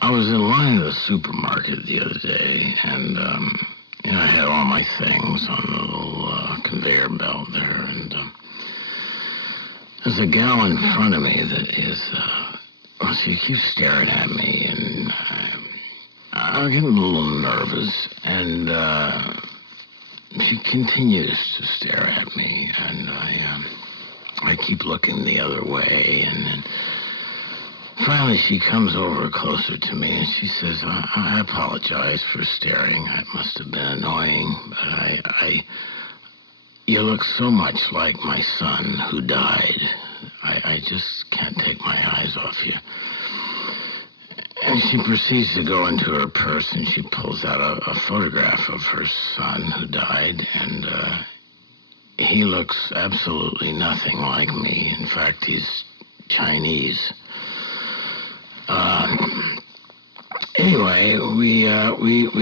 I was in line at the supermarket the other day, and I had all my things on the little conveyor belt there, and there's a gal in front of me that is, she keeps staring at me, and I'm getting a little nervous, and she continues to stare at me, and I keep looking the other way, and then finally she comes over closer to me, and she says, I apologize for staring. It must have been annoying, but you look so much like my son who died. I just can't take my eyes off you. And she proceeds to go into her purse, and she pulls out a photograph of her son who died, and he looks absolutely nothing like me. In fact, he's Chinese. Anyway, we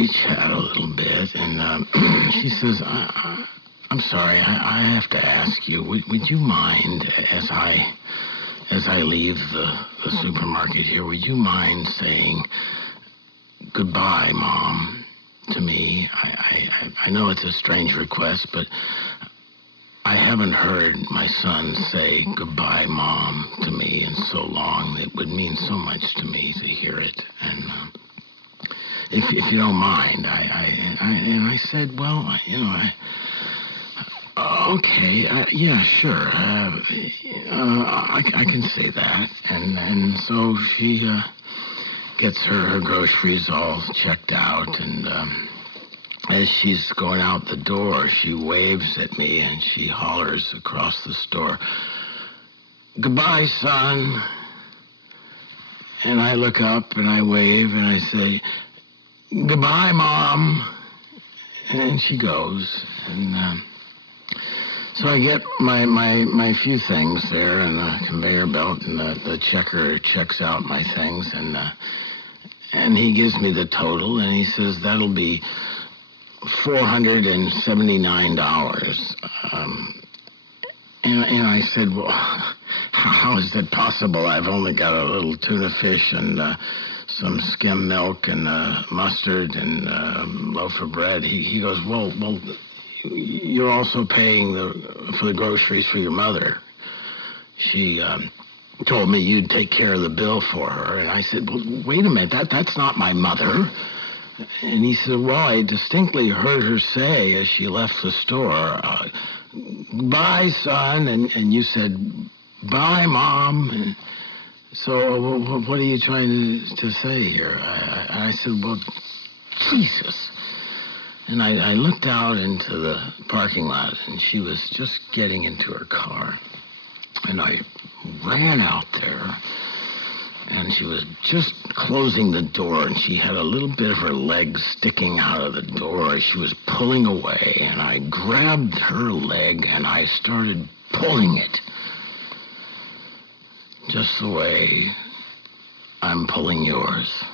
chat a little bit, and she says, I'm sorry, I have to ask you, would you mind, as I leave the supermarket here, would you mind saying goodbye, Mom, to me? I know it's a strange request, but I haven't heard my son say goodbye, Mom, to me in so long. It would mean so much to me to hear it. And if you don't mind, I said, well, okay, yeah, sure. I can say that. And so she gets her groceries all checked out, and as she's going out the door, she waves at me, and she hollers across the store, goodbye, son. And I look up, and I wave, and I say, goodbye, Mom. And she goes, and so I get my few things there in the conveyor belt, and the checker checks out my things, and he gives me the total, and he says, that'll be $479. And I said, well, how is that possible? I've only got a little tuna fish and some skim milk and mustard and a loaf of bread. He goes, well, you're also paying for the groceries for your mother. She told me you'd take care of the bill for her. And I said, well, wait a minute, that's not my mother. And he said, well, I distinctly heard her say as she left the store, bye, son, and you said, bye, Mom. And so what are you trying to say here? I said, well, Jesus. And I looked out into the parking lot, and she was just getting into her car. And I ran out there, and she was just closing the door, and she had a little bit of her leg sticking out of the door as she was pulling away, and I grabbed her leg, and I started pulling it. Just the way I'm pulling yours.